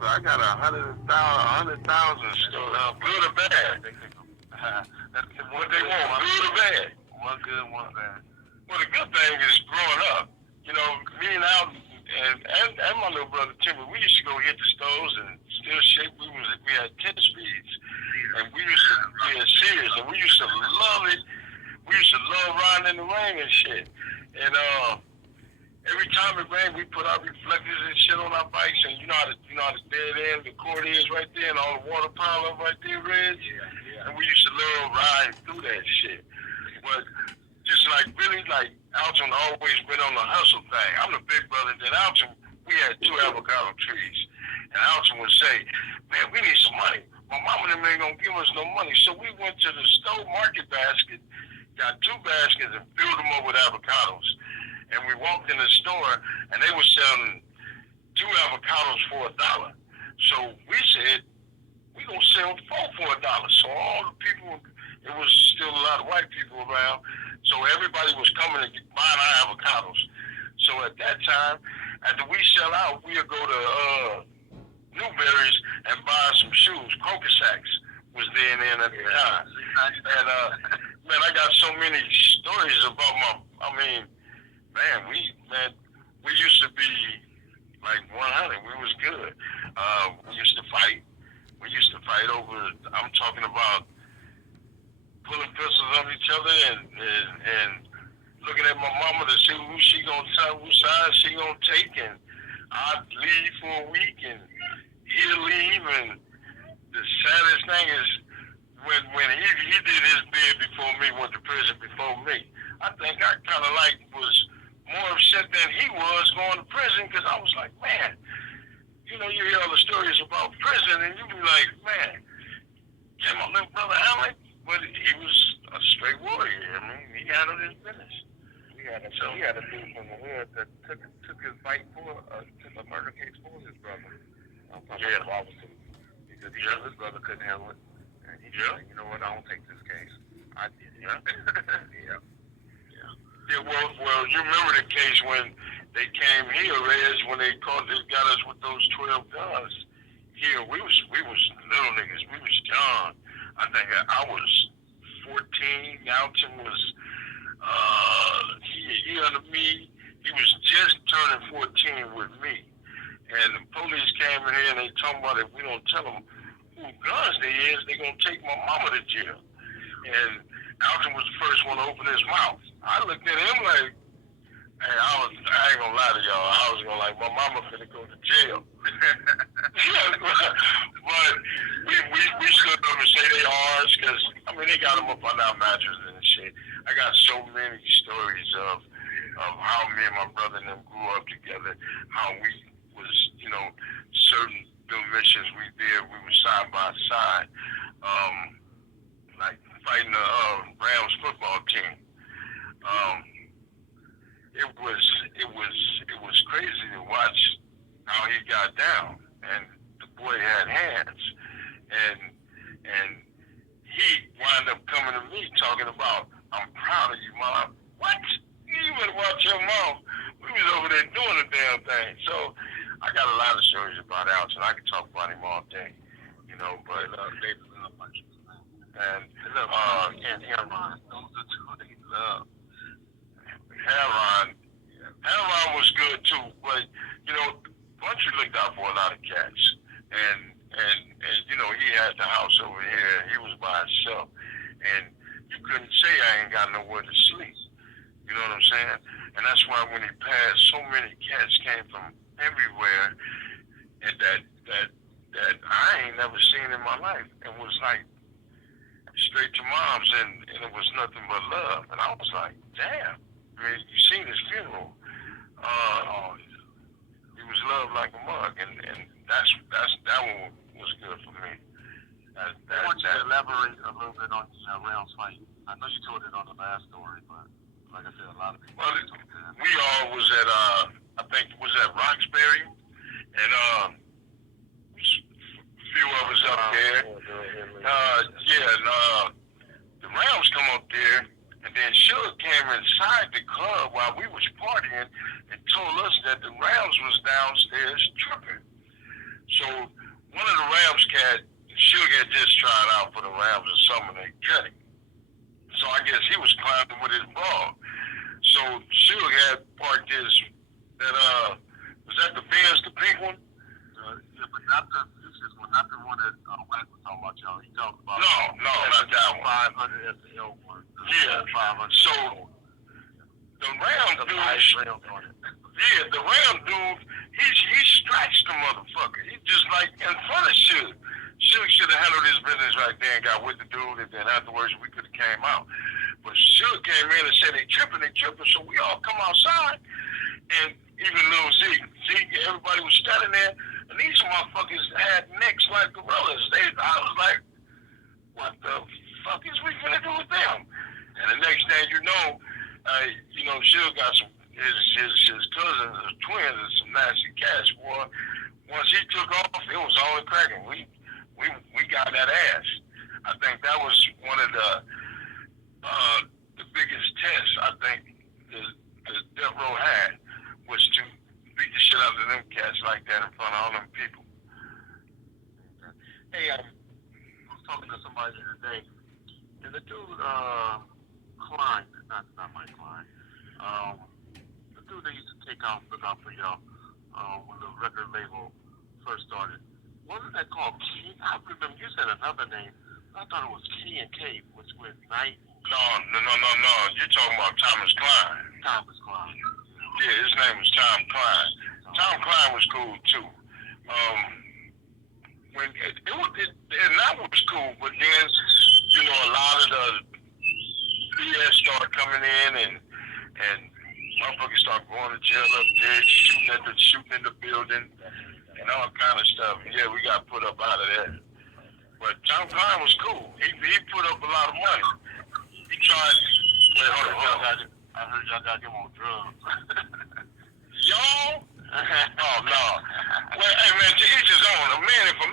I got 100,000 stored up, good or bad. What they want, good or bad. One good, one bad. Well, the good thing is growing up, you know, me and Al and my little brother Timmy, we used to go hit the stores and still shake. We had 10 speeds, and we used to be serious, and we used to love it. We used to love riding in the rain and shit. And every time it rained, we put our reflectors and shit on our bikes, and you know how the dead end, the court is right there, and all the water pile up right there, Reg. Yeah, yeah. And we used to love riding through that shit. But just like really like Alton always been on the hustle thing. I'm the big brother. Then Alton, we had 2 avocado trees, and Alton would say, "Man, we need some money. My mama and them ain't gonna give us no money." So we went to the store market basket, got 2 baskets, and filled them up with avocados. And we walked in the store, and they were selling 2 avocados for $1. So we said, we gonna sell 4 for $1. So all the people, it was still a lot of white people around. So everybody was coming and buying our avocados. So at that time, after we sell out, we'll go to Newberry's and buy some shoes. Crocus was then in at the time. And man, I got so many stories about I mean, we used to be like 100. We was good. We used to fight. We used to fight over. I'm talking about pulling pistols on each other and looking at my mama to see who she gonna tell, whose side she gonna take, and I'd leave for a week and he'll leave. And the saddest thing is when he did his bid before me, went to prison before me. I think I kind of like was more upset than he was going to prison because I was like, man, you know, you hear all the stories about prison and you be like, man, can my little brother handle it? But he was a straight warrior. I mean, he handled his business. We had a dude from the hood that took his fight for took a murder case for his brother. I'm talking about Robinson because he knew his brother couldn't handle it, and he just said, you know what, I don't take this case. I did it. Yeah. Yeah, well, you remember the case when they came here, Rez, when they got us with those 12 guns. Here, we was little niggas. We was young. I think I was 14. Alton was he under me. He was just turning 14 with me. And the police came in here and they told me if we don't tell them who guns they is, they gonna take my mama to jail. And Alton was the first one to open his mouth. I looked at him like, hey, I ain't gonna lie to y'all. I was gonna like, my mama finna go to jail. But we stood up and say they ours because, I mean, they got them up on our mattresses and shit. I got so many stories of how me and my brother and them grew up together, how we was, you know, certain missions we did, we were side by side. Like fighting the Rams football team. Um, it was crazy to watch how he got down, and the boy had hands, and he wound up coming to me talking about, I'm proud of you, mom. What? You better watch your mom. We was over there doing the damn thing. So I got a lot of stories about Alton. I could talk about him all day, you know, but And Heron, those are two they love. Heron was good too, but you know, Country looked out for a lot of cats, and you know, he had the house over here. He was by himself, and you couldn't say I ain't got nowhere to sleep. You know what I'm saying? And that's why when he passed, so many cats came from everywhere, and that I ain't never seen in my life. It was like straight to mom's, and it was nothing but love. And I was like, damn. I mean, you seen his funeral. He was loved like a mug, and that one was good for me. I want you to elaborate a little bit on the Rams fight. I know you told it on the last story, but like I said, a lot of people. Well, we all was at I think was at Roxbury, and few of us up there. The Rams come up there, and then Suge came inside the club while we was partying and told us that the Rams was downstairs tripping. So Rams cat, Suge had just tried out for the Rams in summer, they cut him. So I guess he was climbing with his ball. So Suge had parked his, was that the Benz, the pink one? Yeah, but not the Fuchsia's one, not the one that Wack was talking about, y'all. He talked about No, not that one. 500 SL one. Yeah. 500. So the Ram dude, the Ram dude, he scratched the motherfucker. He just like in front of Suge. Suge should have handled his business right there and got with the dude, and then afterwards we could have came out. But Suge came in and said they tripping, so we all come outside, and even little Zeke, everybody was standing there, and these motherfuckers had necks like gorillas. I was like, what the fuck is we gonna do with them? And the next thing you know, Suge got some his cousins, his twins, and some nasty cats. Boy, once he took off, it was only cracking. We got that ass. I think that was one of the biggest tests I think the Death Row had, was to beat the shit out of them cats like that in front of all them people. Hey, I was talking to somebody the other day, and the dude, Klein, not Mike Klein, the dude that used to look out for y'all when the record label first started. Wasn't that called Key? I remember you said another name. I thought it was Key and K, which was Knight. No. You're talking about Thomas Klein. Thomas Klein. Yeah, his name was Tom Klein. Tom Klein was cool too. When and that was cool, but then a lot of the BS started coming in, and motherfuckers started going to jail up there, shooting in the building, and all kind of stuff. Yeah, we got put up out of that. But Tom Klein was cool. He put up a lot of money. He tried. Wait, hold on. I heard y'all got him on drugs. Y'all? Oh no. Well, hey man, to each his own. If a